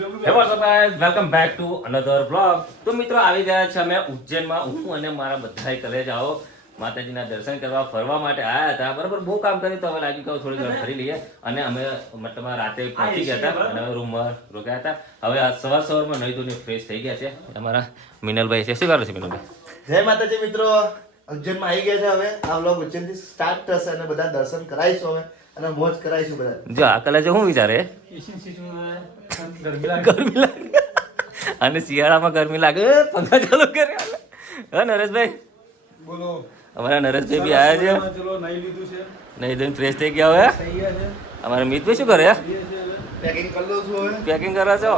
હે what's up guys, welcome back to another blog. તો મિત્રો આવી ગયા છે અમે ઉજ્જૈનમાં. હું અને મારા બધા કલેજાઓ માતાજીના દર્શન કરવા ફરવા માટે આવ્યા હતા. બરાબર, બહુ કામ કર્યું તો હવે લાગ્યું કે થોડી ઘણી ફરી લઈએ. અને અમે મતલબ રાતે પહોંચી ગયા હતા અને હવે રૂમમાં રોકાયા હતા. હવે આ સવારમાં નહીં ધોઈને ફ્રેશ થઈ ગયા છે. અમારા મિનલભાઈ છે. શું કરો છે મિનલભાઈ? જય માતાજી મિત્રો, ઉજ્જૈનમાં આવી ગયા છે. હવે આ વ્લોગ ઉજ્જૈનથી સ્ટાર્ટ થશે અને બધા દર્શન કરાવીશું અમે અને મોજ કરાવીશું બધા. જો આ કલેજો શું વિચારે? ગરમી લાગે અને શિયાળામાં ગરમી લાગે, પંખા ચાલુ કરે. હા નરેશભાઈ બોલો. અમારા નરેશભાઈ બી આવ્યા છે. ચલો નહીં લીધું છે. નહીં ધોઈને ફ્રેશ થઈ ગયા હવે. થઈ ગયા છે. અમારા મિતભાઈ શું કરે? પેકિંગ કરી દઉં છું હવે. પેકિંગ કરવા છો?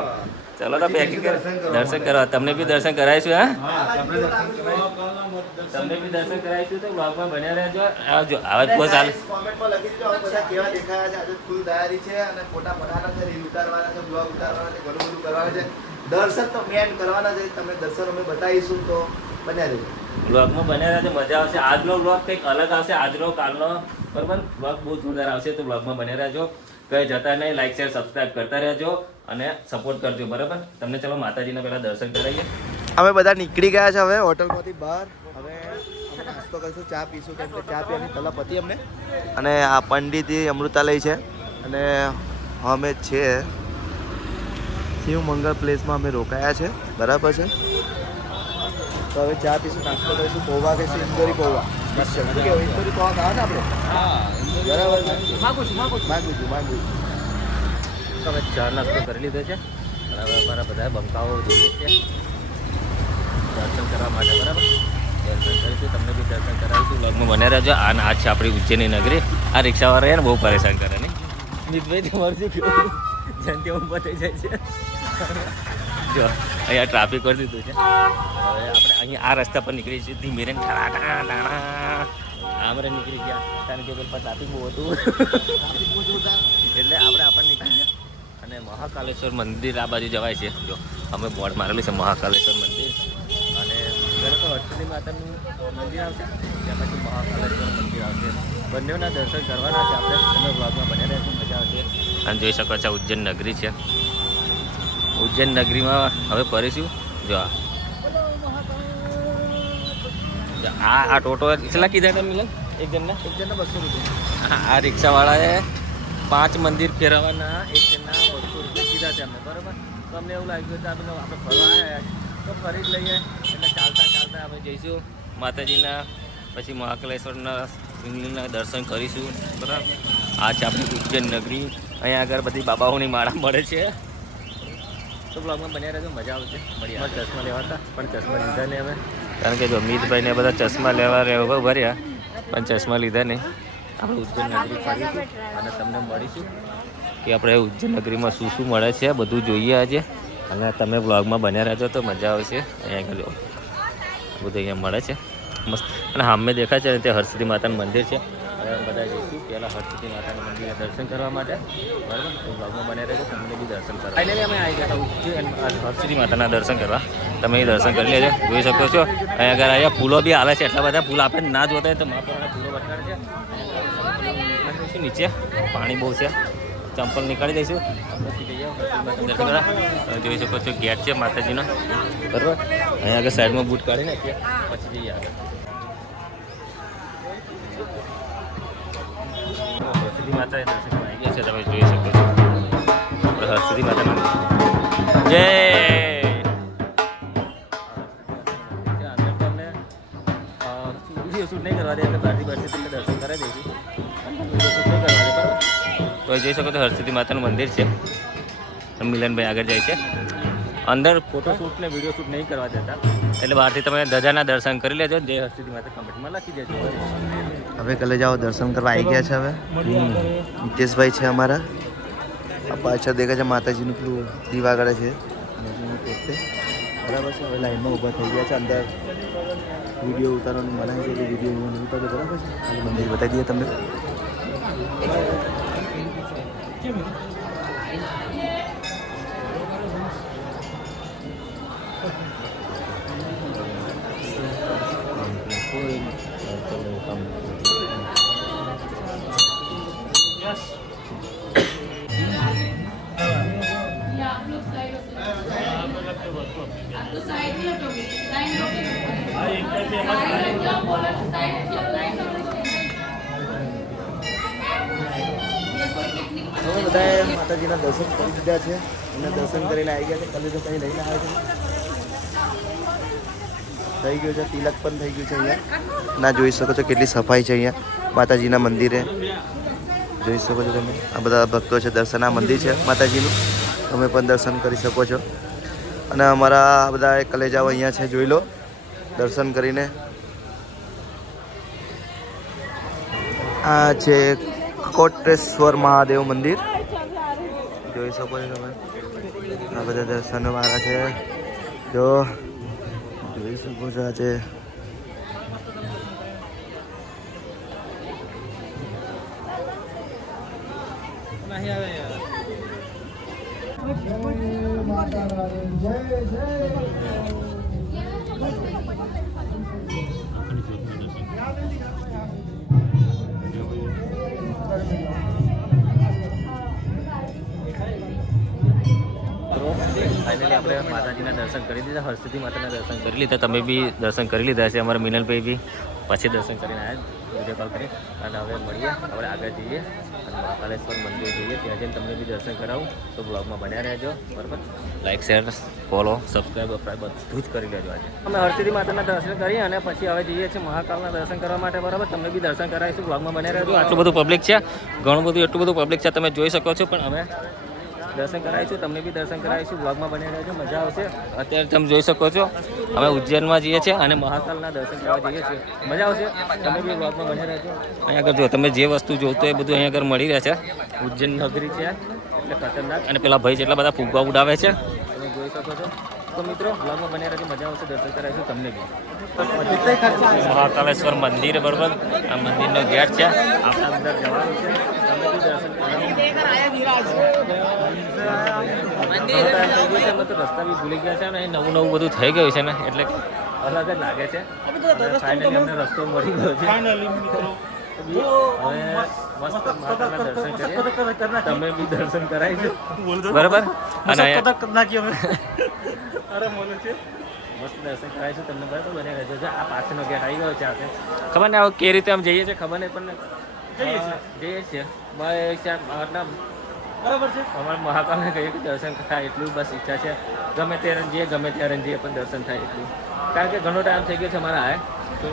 ચલો તો પેકિંગ દર્શન કરવા. તમને બી દર્શન કરાવીશું. હા, હા, આપણે દર્શન કરવા કાલના મત દર્શન. તમને બી દર્શન કરાવીશું. તો બ્લોગમાં બન્યા રહેજો. આવજો. આવા જ બહુ ચાલે. કોમેન્ટમાં લખી દીધો હવે બધા કેવા દેખાયા છે. આજે ફૂલ તૈયારી છે અને ફોટા પડાવવાના છે, રીલ ઉતારવાના છે, બ્લોગ ઉતારવાના છે, ઘણું બધું કરવાના છે. દર્શન તો મેન કરવાના છે. તમને દર્શન અમે બતાવીશું તો બન્યા રહેજો. બ્લોગમાં બન્યા રહેજો, મજા આવશે. આજનો બ્લોગ કંઈક અલગ આવશે. આજનો કાલનો બરાબર બ્લોગ બહુ જોરદાર આવશે. તો બ્લોગમાં બન્યા રહેજો. કઈ જતા નહીં. લાઈક શેર સબસ્ક્રાઇબ કરતા રહેજો અને સપોર્ટ કરજો. બરાબર, તમને ચલો માતાજીના પહેલા દર્શન કરાવીએ. અમે બધા નીકળી ગયા છે હવે હોટલમાંથી બહાર. હવે અમે નાસ્તો કરીશું, ચા પીશું, કેમ કે ચા પીવાની કલા પતી અમને. અને આ પંડિતી અમૃતાલય છે અને અમે છે શિવ મંગળ પ્લેસમાં અમે રોકાયા છે. બરાબર છે. તો હવે ચા પીશું, નાસ્તો કરીશું. પૌવા કહીશું, ઇન્દોરી પૌવા. શું કહેવાય? ઇન્દોરી પૌવા ખાવા ને આપણે? હા, બરાબર છે. માગું છું. માગું છું. તો હવે ચા નાસ્તો કરી લીધો છે અને હવે અમારા બધા બંકાઓ જોઈએ છે દર્શન કરવા માટે. બરાબર, દર્શન કરીશું. તમને બી દર્શન કરાવીશું. બ્લોગમાં બન્યા રહેજો. અને આ છે આપણી ઉજ્જૈનની નગરી. આ રિક્ષાવાળા ને બહુ પરેશાન કરે નહીં. મિતભાઈ તમારું શું કહેવું? જનતે ઊભા થઈ જાય છે. જો અહીંયા ટ્રાફિક કરી દીધું છે. હવે આપણે અહીંયા આ રસ્તા પર નીકળી છીએ. ધીમે રહીને આમ નીકળી ગયા કારણ કે પેલા ટ્રાફિક બહુ હતું એટલે આપણે નીકળી ગયા. અને મહાકાલેશ્વર મંદિર આ બાજુ જવાય છે. જો અમે બોર્ડ મારેલું છે મહાકાલેશ્વર મંદિર. અને પહેલાં તો હરસિદ્ધિ માતાનું મંદિર આવશે, ત્યાં પછી મહાકાલેશ્વર મંદિર આવશે. બંનેના દર્શન કરવાના છે આપણે. તમે બ્લોગમાં બન્યા રહેશો, મજા આવશે. અને જોઈ શકો છો ઉજ્જૈન નગરી છે. ઉજ્જૈન નગરીમાં હવે ફરીશું. જો આ ટોટો કેટલા કીધા હતા મિલન? એક જણના 200 રૂપિયા. આ રિક્ષાવાળાએ 5 મંદિર ફેરવવાના એક જણના 200 રૂપિયા કીધા છે અમને. બરાબર, તો અમને એવું લાગ્યું કે આપણે ફરવા આવ્યા તો ફરી જ લઈએ. એટલે ચાલતા અમે જઈશું માતાજીના, પછી મહાકાલેશ્વરના મંદિરના દર્શન કરીશું. બરાબર, આ છે આપણી ઉજ્જૈન નગરી. અહીંયા આગળ બધી બાબાઓની માળા મળે છે. તો બ્લોગમાં બન્યા રહેજો, મજા આવશે. મળીએ. ચશ્મા લેવા હતા પણ ચશ્મા લીધા નહીં અમે, કારણ કે જો મિતભાઈને બધા ચશ્મા લેવા ભર્યા પણ ચશ્મા લીધા નહીં. આપણે ઉજ્જૈન નગરી ફરીશું અને તમને મળીશું કે આપણે ઉજ્જૈન નગરીમાં શું શું મળે છે બધું જોઈએ આજે. અને તમે બ્લોગમાં બન્યા રહેજો તો મજા આવશે. અહીંયા આગળ બધું અહીંયા મળે છે મસ્ત. અને સામે દેખાય છે ને તે હરસિદ્ધિ માતાનું મંદિર છે. હવે બધા જઈશું પહેલાં હરસિદ્ધિ માતાના મંદિરે દર્શન કરવા માટે. બરાબર, તો બ્લોગમાં બન્યા રહેજો, તમને બી દર્શન કરવા. ફાઇનલી અમે આવી ગયા ઉજ્જૈન હરસિદ્ધિ માતાના દર્શન કરવા. તમે એ દર્શન કરી લેજો. જોઈ શકો છો અહીંયા આગળ અહીંયા ફૂલો બી હાલે છે. એટલા બધા ફૂલ આપણે ના જોતા હોય તો મહાપુરાના ફૂલો બતાડે છે. નીચે પાણી બહુ છે, ચંપલ નીકાળી દઈશું. જોઈ શકો છો ગેટ છે માતાજીનો. બરાબર, અહીંયા આગળ સાઈડમાં બૂટ કાઢી નાખીએ પછી જઈએ આગળ. હરસિદ્ધિ માતા દર્શન આવી ગયા છે. તમે જોઈ શકો છો આપણે હરસિદ્ધિ માતાનું જય. શૂટ નહીં કરવા દે એટલે બહારથી દર્શન કરાવી દઈશું. શૂટ નહીં કરવા દે. બરાબર, તો જોઈ શકો તો હરસિદ્ધિ માતાનું મંદિર છે. મિલનભાઈ આગળ જાય છે. અંદર ફોટોશૂટ ને વિડીયો શૂટ નહીં કરવા દેતા એટલે બહારથી તમે ધજાના દર્શન કરી લેજો. જય હરસિદ્ધિ માતા કમેન્ટમાં લખી દેજો. હવે કલેજાઓ દર્શન કરવા આવી ગયા છે. હવે નિતેશભાઈ છે અમારા. આ પાછળ દેખાય છે માતાજીનું પેલું દીવા કરે છે. બરાબર છે. હવે લાઈનમાં ઊભા થઈ ગયા છે. અંદર વિડીયો ઉતારવાનું મનાય છે એટલે વિડીયો નહીં ઉતારે. બરાબર છે. ખાલી મંદિર બતાવી દઈએ તમને. Yeah, looks like હવે બધાએ માતાજીના દર્શન કરી દીધા છે અને દર્શન કરીને આવી ગયા છે. કલેજો કંઈ લઈને આવે છે થઈ ગયું છે, તિલક પણ થઈ ગયું છે અહીંયા. ના જોઈ શકો છો કેટલી સફાઈ છે અહીંયા માતાજીના મંદિરે. જોઈ શકો છો તમે, આ બધા ભક્તો છે. દર્શન, આ મંદિર છે માતાજીનું, તમે પણ દર્શન કરી શકો છો. અને અમારા બધા કલેજાઓ અહીંયા છે, જોઈ લો દર્શન કરીને. આ છે કોટેશ્વર મહાદેવ મંદિર, જોઈ શકો છો તમે. આ બધા દર્શન વાળા છે, જો જોઈ શકો છો. આ છે ફાઇનલી આપણે માતાજીના દર્શન કરી દીધા, હરસિદ્ધિ માતાના દર્શન કરી લીધા. તમે બી દર્શન કરી લીધા છે. અમારા મિનલભાઈ બી પછી દર્શન કરીને આવ્યા, વિડીયો કોલ કરી. અને હવે મળીએ, આપણે આગળ જઈએ અને મહાકાલેશ્વર મંદિર જઈએ. ત્યાં જઈને તમને બી દર્શન કરાવું. તો બ્લોગમાં બન્યા રહેજો, બરાબર. લાઈક, શેર, ફોલો, સબસ્ક્રાઈબ બધું જ કરી લેજો. આજે અમે હરસિદ્ધિ માતાના દર્શન કરીએ અને પછી હવે જઈએ છીએ મહાકાલના દર્શન કરવા માટે, બરાબર. તમને બી દર્શન કરાવીશું, બ્લોગમાં બન્યા રહેજો. આટલું બધું પબ્લિક છે, ઘણું બધું, એટલું બધું પબ્લિક છે, તમે જોઈ શકો છો. પણ અમે દર્શન કરાવીશું, તમને બી દર્શન કરાવીશું. બ્લોગમાં બની રહેજો, મજા આવશે. અત્યારે તમે જોઈ શકો છો અમે ઉજ્જૈનમાં જઈએ છીએ અને મહાકાલના દર્શન કરવા જઈએ છીએ, મજા આવશે. તમે બી બ્લોગમાં બની રહેજો. અહીંયા આગળ જો તમે જે વસ્તુ જોતો એ બધું અહીંયા આગળ મળી રહે છે. ઉજ્જૈન નગરી છે એટલે ખતરનાક. અને પેલા ભાઈ જેટલા બધા ફુગ્ગા ઉડાવે છે, તમે જોઈ શકો છો. તો મિત્રો બ્લોગમાં બની રહેજો, મજા આવશે. દર્શન કરાવીશું તમને બી. મહાકાલેશ્વર મંદિર, બરોબર. આ મંદિરનો ગેટ છે, આપણા અંદર જવાનું છે. તમે બી દર્શન તો રસ્તા બી ભૂલી ગયા છે ને નવું નવું બધું થઈ ગયું છે ને, એટલે અલગ જ લાગે છે. ફાઇનલી અમને રસ્તો મળી ગયો છે. હવે મસ્ત માતાના દર્શન કરીએ, તમે બી દર્શન કરાવીશું, બરાબર. અને મસ્ત દર્શન કરાવીશું તમને, બરાબર. બને રહેજો. આ પાછળનો ગેટ આવી ગયો છે. આપણે ખબર ને કે રીતે આમ જઈએ છીએ, ખબર નહીં, પણ જઈએ છીએ મતલબ, બરાબર છે. અમારે મહાકાલને કહીએ કે દર્શન થાય એટલું બસ ઈચ્છા છે. ગમે ત્યારે જઈએ, ગમે ત્યારે જઈએ, પણ દર્શન થાય એટલું. કારણ કે ઘણો ટાઈમ થઈ ગયો છે અમારા આય, તો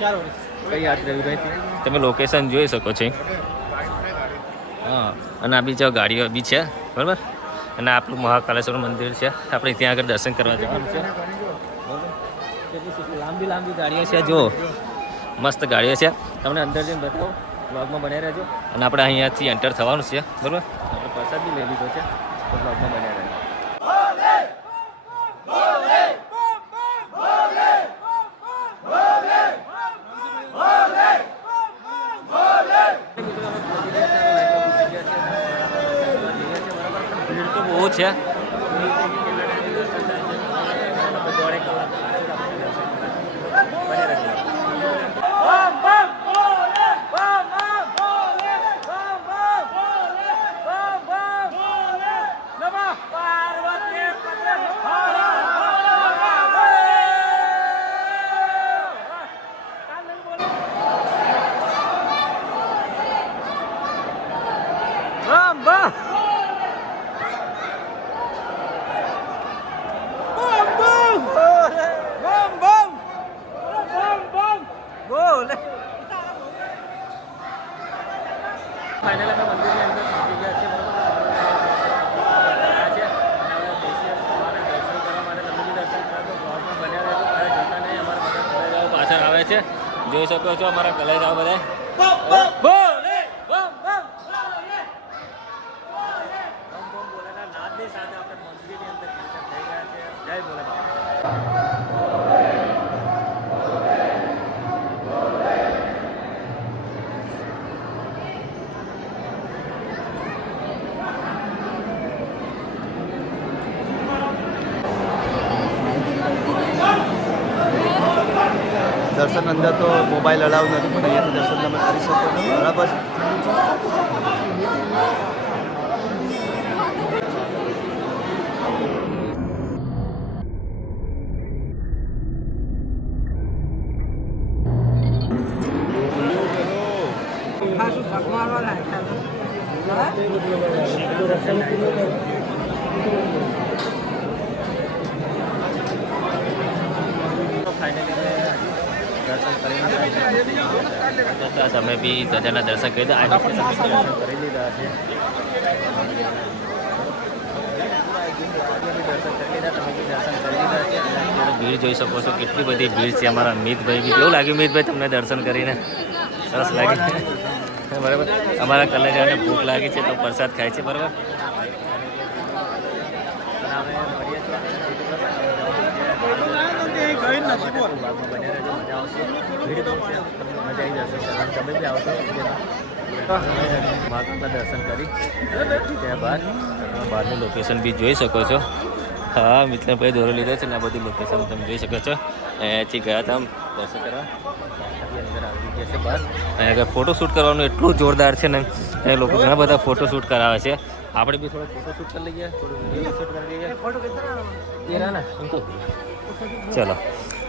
4 વર્ષ કઈ યાદ રહ્યું નથી. તમે લોકેશન જોઈ શકો છો. હા, અને આ બીજા ગાડીઓ બી છે, બરાબર. અને આપણું મહાકાલેશ્વર મંદિર છે, આપણે ત્યાં આગળ દર્શન કરવા જવાનું છે. કેટલી લાંબી લાંબી ગાડીઓ છે, જો મસ્ત ગાડીઓ છે. તમને અંદર જઈને બતાવો, બ્લોગમાં બન્યા રહેજો. અને આપણે અહીંયાથી એન્ટર થવાનું છે, બરાબર. આપણે પ્રસાદ બી લઈ લીધો છે, તો બ્લોગમાં બન્યા રહેજો. ભીડ તો બહુ છે. ફાઇનલ અમે મંદિરની અંદર પહોંચી ગયા છીએ, બરાબર. દર્શન કરવા માટે તમે બી દર્શન કરો, બ્લોગમાં બન્યા રહેજો. જતા નહીં, અમારા બધા કલેજાઓ પાછળ આવે છે, જોઈ શકો છો અમારા કલેજાઓ બધા. નાદની સાથે આપણે મંદિરની અંદર થઈ ગયા છે. જય ભોલેનાથ. દર્શન અંદર તો મોબાઈલ અલાઉ નથી, પણ અહીંયાથી દર્શન તમે કરી શકો છો, બરાબર. તો તમે બી ધજાના દર્શન કરી દો. આ વખતે તમે દર્શન કરી લીધા છે. ભીડ જોઈ શકો છો, કેટલી બધી ભીડ છે. અમારા મિતભાઈ બી કેવું લાગ્યું મિતભાઈ તમને દર્શન કરીને? સરસ લાગ્યું બરાબર. અમારા કલેજાને ભૂખ લાગી છે તો પ્રસાદ ખાય છે બરાબર. મહાકાલના દર્શન કરી ત્યાં બહારનું લોકેશન બી જોઈ શકો છો. હા, મિત્રભાઈ દોરો લીધો છે ને આ બધી લોકેશન તમે જોઈ શકો છો. અહીંયાથી ગયા હતા દર્શન કરવા, અંદર આવી ગયા છે બહાર. અહીંયા આગળ ફોટોશૂટ કરવાનું એટલું જોરદાર છે ને, એ લોકો ઘણા બધા ફોટોશૂટ કરાવે છે. આપણે બી થોડો ફોટોશૂટ કરી લઈએ, થોડું વિડીયો શૂટ કરી લઈએ. ચલો,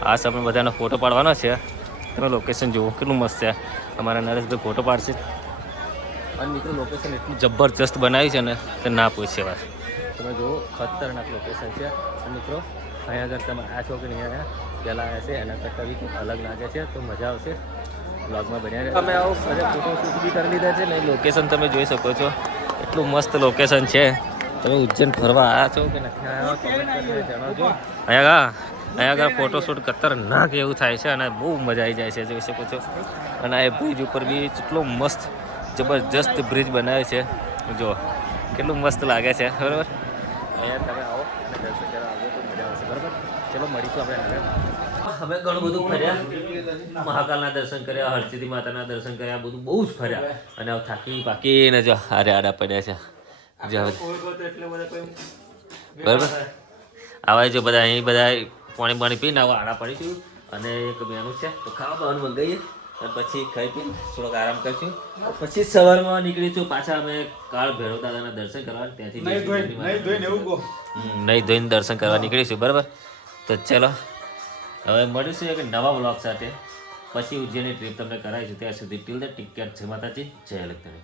આ સમય બધાનો ફોટો પાડવાનો છે. તમે લોકેશન જુઓ કેટલું મસ્ત છે. અમારા નરેશભાઈ ફોટો પાડશે. અને મિત્રો લોકેશન એટલું જબરજસ્ત બનાવ્યું છે ને કે ના પૂછે વાત. તમે જુઓ ખતરનાક લોકેશન છે. મિત્રો અહીંયા આગળ તમે આ છો કે નહીં આવ્યા પહેલાં આવ્યા છે એના કરતાં બી કંઈક અલગ લાગે છે તો મજા આવશે. બ્લોગમાં બન્યા તમે આવો બધા ફોટોશૂટ બી કરી લીધા છે ને લોકેશન તમે જોઈ શકો છો. એટલું મસ્ત લોકેશન છે. તમે ઉજ્જૈન ફરવા આવ્યા છો કે નથી આવ્યા કમેન્ટ કરીને જણાવજો. અહીંયા આગળ ફોટોશૂટ ખતરનાક એવું થાય છે અને બહુ મજા આવી જાય છે જોઈ શકો છો. અને આ બ્રિજ ઉપર બી કેટલો મસ્ત જબરજસ્ત બ્રિજ બનાવે છે. જો કેટલું મસ્ત લાગે છે બરાબર. અહીંયા તમે આવો અને દર્શન કરવા આવજો તો મજા આવશે બરાબર. ચલો મળીશું આપણે. હવે ઘણું બધું ફર્યા, મહાકાલના દર્શન કર્યા, હરસિદ્ધિ માતાના દર્શન કર્યા, બધું બહુ જ ફર્યા. અને હવે થાકી પાકીને જો આડા પડ્યા છે જો બરાબર. આવા જો બધા અહીં બધા પાણી પીને આવા આડા પડીશું. અને એક મેનુ છે તો ખાવા બાવાનું મંગાવીએ અને પછી ખાઈ પી થોડોક આરામ કરીશું. પછી સવારમાં નીકળીશું પાછા અમે કાળ ભૈરવ દાદાના દર્શન કરવા. ત્યાંથી નહીં ધોઈને દર્શન કરવા નીકળીશું બરાબર. તો ચલો હવે મળીશું એક નવા બ્લોગ સાથે. પછી ઉજ્જૈનની ટ્રીપ તમને કરાવીશું. ત્યાં સુધી ટીલ ધ ટિકિટ. જય માતાજી, જય લક્ષ્મી.